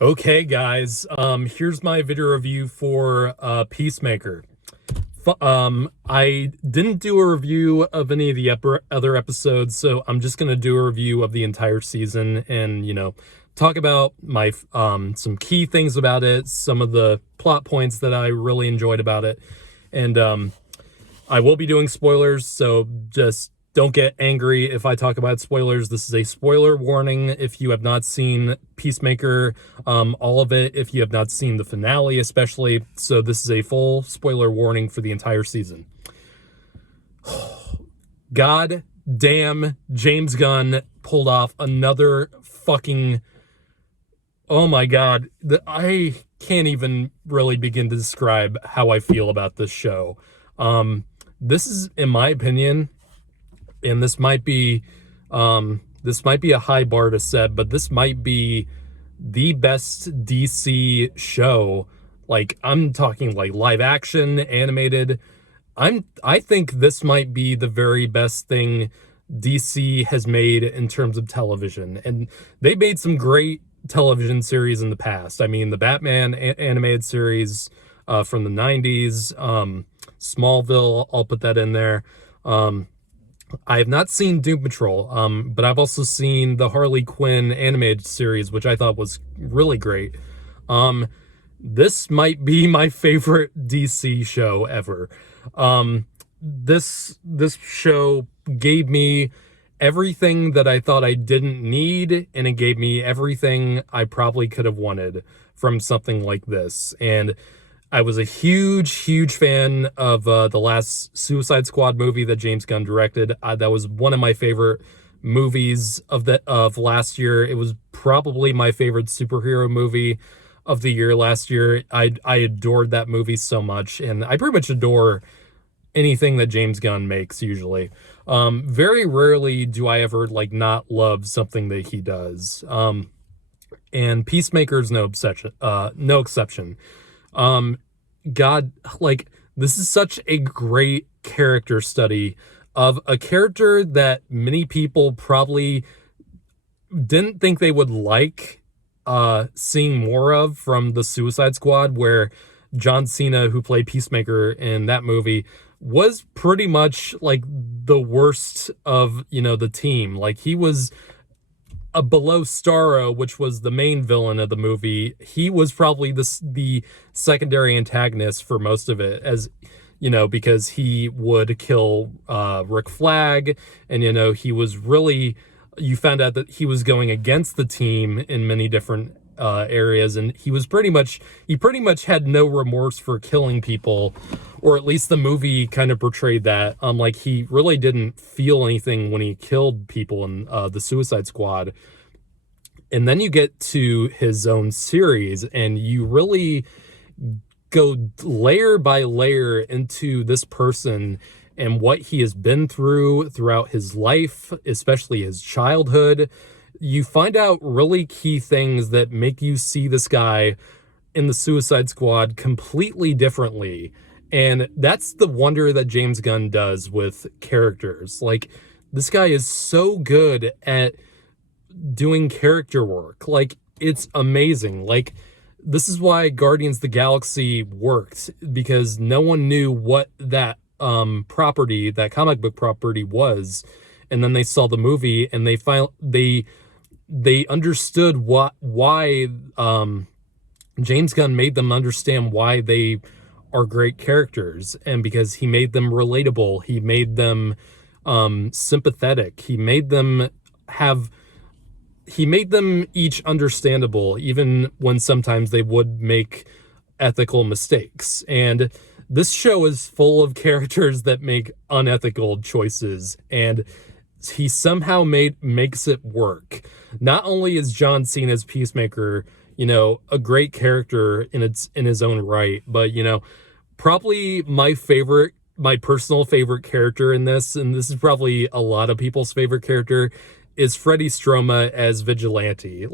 Okay, guys, here's my video review for Peacemaker. I didn't do a review of any of the other episodes, so I'm just gonna do a review of the entire season and, talk about my some key things about it, some of the plot points that I really enjoyed about it, and I will be doing spoilers, so just don't get angry if I talk about spoilers. This is a spoiler warning if you have not seen Peacemaker, all of it, if you have not seen the finale especially. So this is a full spoiler warning for the entire season. God damn, James Gunn pulled off another fucking... Oh my god, I can't even really begin to describe how I feel about this show. This is, in my opinion, and this might be a high bar to set, but this might be the best DC show. Like, I'm talking like live action, animated. I think this might be the very best thing DC has made in terms of television. And they made some great television series in the past. I mean, the Batman animated series from the 90s, Smallville, I'll put that in there. I have not seen Doom Patrol, but I've also seen the Harley Quinn animated series, which I thought was really great. This might be my favorite DC show ever. This show gave me everything that I thought I didn't need, and it gave me everything I probably could have wanted from something like this. And I was a huge fan of the last Suicide Squad movie that James Gunn directed. That was one of my favorite movies of last year. It was probably my favorite superhero movie of the year last year. I adored that movie so much, and I pretty much adore anything that James Gunn makes usually. Very rarely do I ever not love something that he does. And Peacemaker's no exception. God, this is such a great character study of a character that many people probably didn't think they would seeing more of from the Suicide Squad, where John Cena, who played Peacemaker in that movie, was pretty much the worst of, the team. Like, he was below Starro, which was the main villain of the movie. He was probably the secondary antagonist for most of it, as because he would kill Rick Flag, and he was really, you found out that he was going against the team in many different areas, and he pretty much had no remorse for killing people, or at least the movie kind of portrayed that. He really didn't feel anything when he killed people in the Suicide Squad. And then you get to his own series, and you really go layer by layer into this person and what he has been throughout his life, especially his childhood. You find out really key things that make you see this guy in the Suicide Squad completely differently. And that's the wonder that James Gunn does with characters. This guy is so good at doing character work. It's amazing. This is why Guardians of the Galaxy worked, because no one knew what that that comic book property was. And then they saw the movie, and they understood why James Gunn made them understand why they are great characters, and because he made them relatable, he made them sympathetic, he made them each understandable, even when sometimes they would make ethical mistakes. And this show is full of characters that make unethical choices, and he somehow makes it work. Not only is John Cena's Peacemaker, a great character in his own right, but probably my personal favorite character in this, and this is probably a lot of people's favorite character, is Freddie Stroma as Vigilante.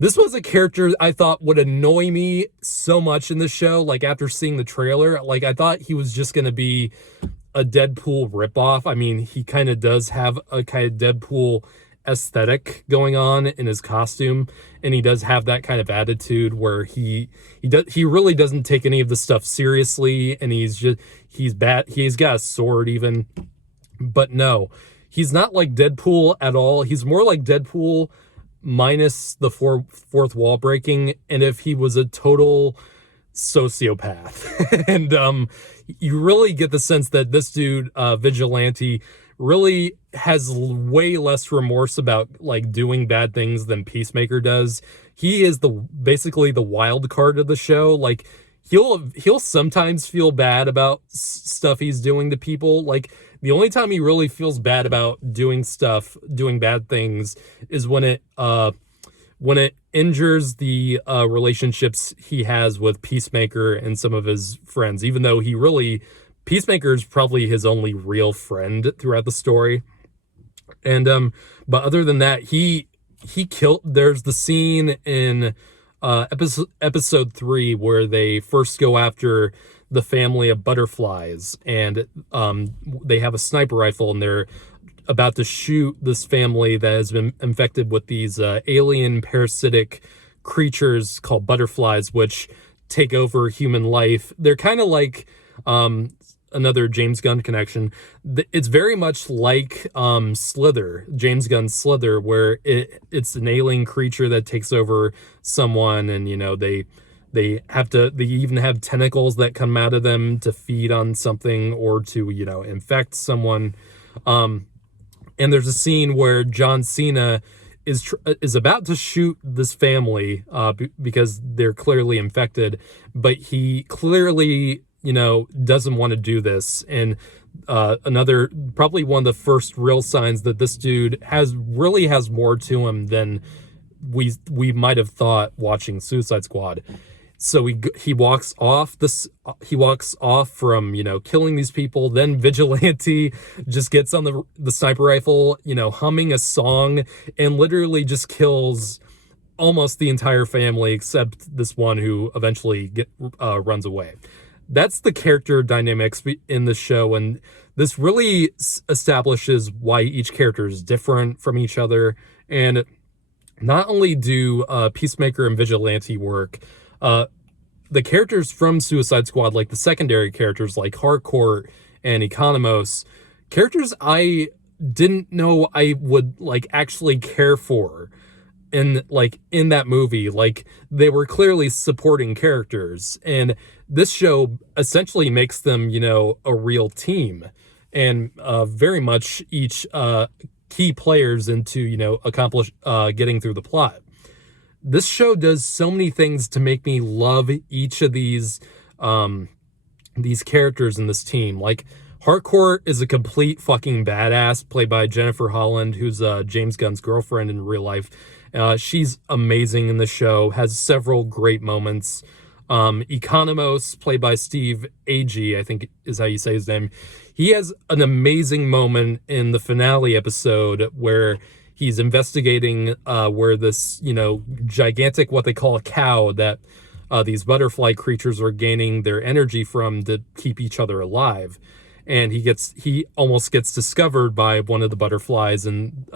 This was a character I thought would annoy me so much in the show. After seeing the trailer, I thought he was just gonna be a Deadpool ripoff. I mean, he kind of does have a kind of Deadpool aesthetic going on in his costume, and he does have that kind of attitude where he really doesn't take any of the stuff seriously, and he's bad. He's got a sword even, but no, he's not like Deadpool at all. He's more like Deadpool minus the fourth wall breaking, and if he was a total sociopath. And you really get the sense that this dude, Vigilante, really has way less remorse about like doing bad things than Peacemaker does. He is basically the wild card of the show. Like he'll sometimes feel bad about stuff he's doing to people. Like the only time he really feels bad about doing bad things is when it injures the relationships he has with Peacemaker and some of his friends, even though Peacemaker is probably his only real friend throughout the story. And but other than that, he there's the scene in episode 3 where they first go after the family of butterflies, and they have a sniper rifle, and they're about to shoot this family that has been infected with these alien parasitic creatures called butterflies, which take over human life. They're kind of like another James Gunn connection. It's very much like Slither, James Gunn's Slither, where it's an alien creature that takes over someone, and they even have tentacles that come out of them to feed on something or to infect someone. And there's a scene where John Cena is about to shoot this family because they're clearly infected, but he clearly doesn't want to do this. And probably one of the first real signs that this dude has more to him than we might have thought watching Suicide Squad. So he walks off from killing these people. Then Vigilante just gets on the sniper rifle, humming a song, and literally just kills almost the entire family except this one who eventually runs away. That's the character dynamics in the show, and this really establishes why each character is different from each other. And not only do Peacemaker and Vigilante work, the characters from Suicide Squad, like the secondary characters like Harcourt and Economos, characters I didn't know I would actually care for in that movie. Like, they were clearly supporting characters, and this show essentially makes them a real team, and very much each key players into accomplish getting through the plot. This show does so many things to make me love each of these characters in this team. Like, Harcourt is a complete fucking badass, played by Jennifer Holland, who's James Gunn's girlfriend in real life. She's amazing in the show, has several great moments. Economos, played by Steve Agee, I think is how you say his name. He has an amazing moment in the finale episode where he's investigating where this, gigantic, what they call a cow, that these butterfly creatures are gaining their energy from to keep each other alive. And he almost gets discovered by one of the butterflies. And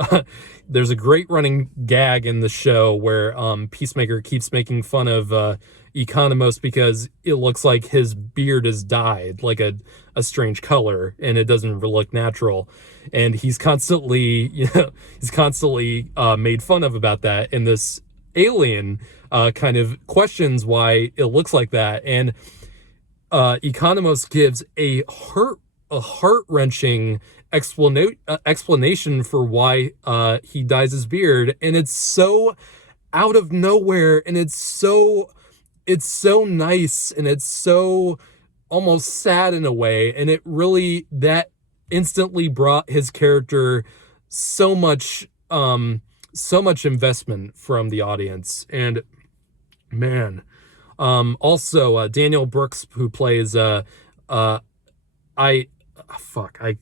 there's a great running gag in the show where Peacemaker keeps making fun of Economos because it looks like his beard is dyed like a strange color, and it doesn't look natural. And he's constantly made fun of about that. And this alien kind of questions why it looks like that. And Economos gives a heart-wrenching explanation for why he dyes his beard, and it's so out of nowhere, and it's so nice, and it's so almost sad in a way, and that instantly brought his character so much investment from the audience. And man, also Daniel Brooks, who plays I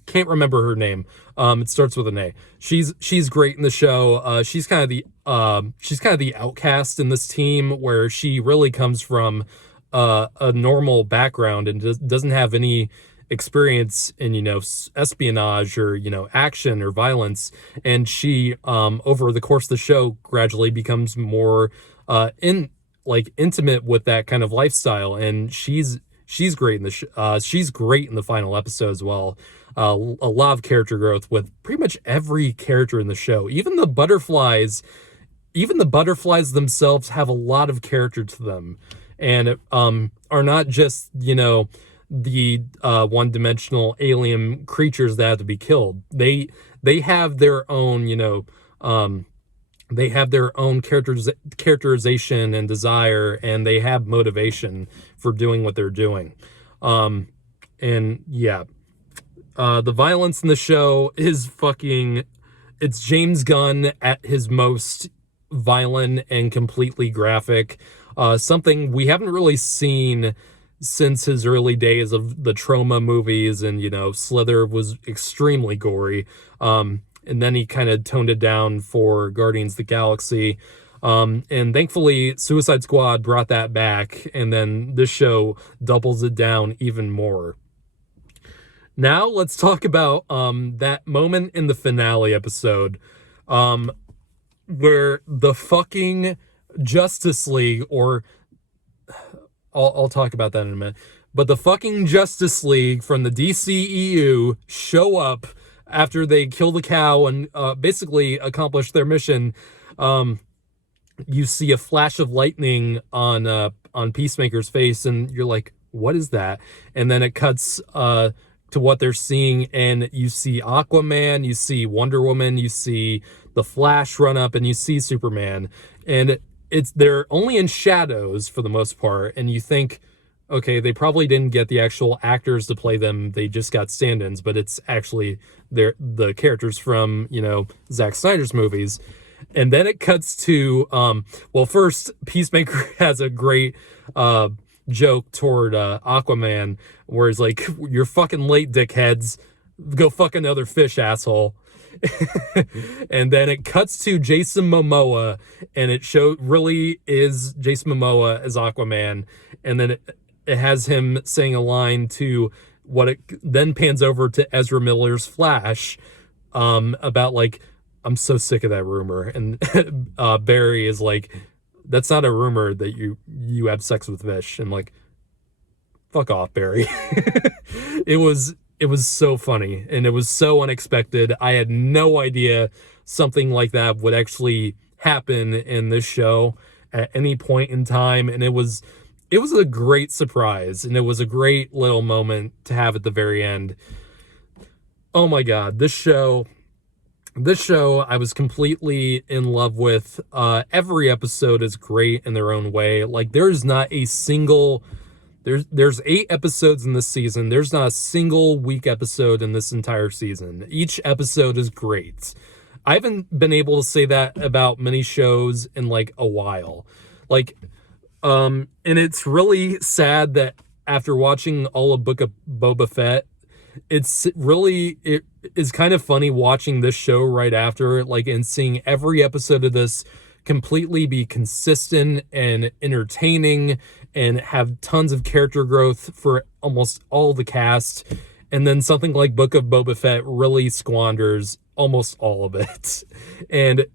can't remember her name. It starts with an A. She's great in the show. She's kind of the outcast in this team, where she really comes from a normal background and doesn't have any experience in, espionage or, action or violence. And she, over the course of the show, gradually becomes more intimate with that kind of lifestyle. And she's great in she's great in the final episode as well. A lot of character growth with pretty much every character in the show. Even the butterflies themselves have a lot of character to them, and are not just, the one-dimensional alien creatures that have to be killed. They have their own, they have their own characterization and desire, and they have motivation for doing what they're doing. And yeah, the violence in the show is it's James Gunn at his most violent and completely graphic. Something we haven't really seen since his early days of the Stroma movies, and, Slither was extremely gory. And then he kind of toned it down for Guardians of the Galaxy. And thankfully, Suicide Squad brought that back, and then this show doubles it down even more. Now, let's talk about that moment in the finale episode where the fucking Justice League, or I'll talk about that in a minute, but the fucking Justice League from the DCEU show up after they kill the cow and basically accomplish their mission. You see a flash of lightning on Peacemaker's face, and you're like, what is that? And then it cuts to what they're seeing, and you see Aquaman, you see Wonder Woman, you see the Flash run up, and you see Superman, and they're only in shadows for the most part, and you think, okay, they probably didn't get the actual actors to play them, they just got stand-ins, but it's actually the characters from, Zack Snyder's movies. And then it cuts to first, Peacemaker has a great joke toward Aquaman, where he's like, you're fucking late, dickheads, go fuck another fish, asshole. And then it cuts to Jason Momoa, and it really is Jason Momoa as Aquaman, and then it has him saying a line to what it then pans over to Ezra Miller's Flash, about like, I'm so sick of that rumor, and Barry is like, that's not a rumor that you have sex with fish, and like, fuck off, Barry. It was so funny, and it was so unexpected. I had no idea something like that would actually happen in this show at any point in time, and it was a great surprise, and it was a great little moment to have at the very end. Oh my god, this show I was completely in love with. Every episode is great in their own way. Like, there's not a single... There's 8 episodes in this season. There's not a single weak episode in this entire season. Each episode is great. I haven't been able to say that about many shows in like a while. Like, and it's really sad that after watching all of Book of Boba Fett, it is kind of funny watching this show right after, like, and seeing every episode of this completely be consistent and entertaining and have tons of character growth for almost all the cast, and then something like Book of Boba Fett really squanders almost all of it. And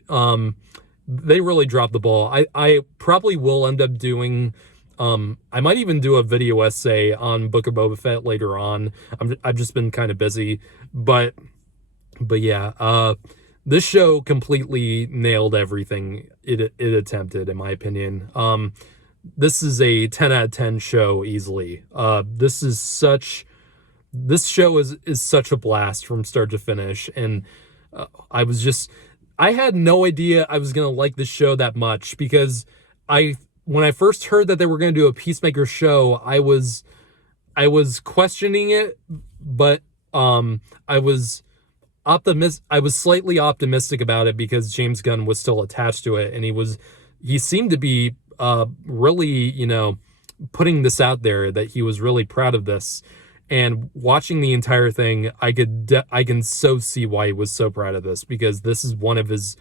they really dropped the ball. I probably will end up doing I might even do a video essay on Book of Boba Fett later on. I've just been kind of busy, but yeah, this show completely nailed everything it attempted, in my opinion. This is a 10 out of 10 show easily. This show is such a blast from start to finish, and I had no idea I was gonna like this show that much, because when I first heard that they were gonna do a Peacemaker show, I was questioning it, but I was slightly optimistic about it because James Gunn was still attached to it, and he seemed to be really, putting this out there, that he was really proud of this. And watching the entire thing, I can so see why he was so proud of this, because this is one of his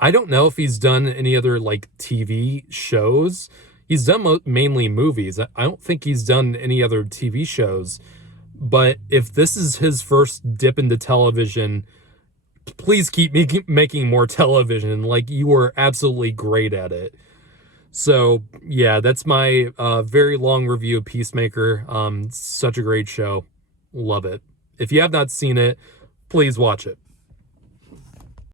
I don't know if he's done any other like TV shows. He's done mainly movies. I don't think he's done any other TV shows. But if this is his first dip into television, please keep making more television. Like, you were absolutely great at it. So, yeah, that's my very long review of Peacemaker. Such a great show. Love it. If you have not seen it, please watch it.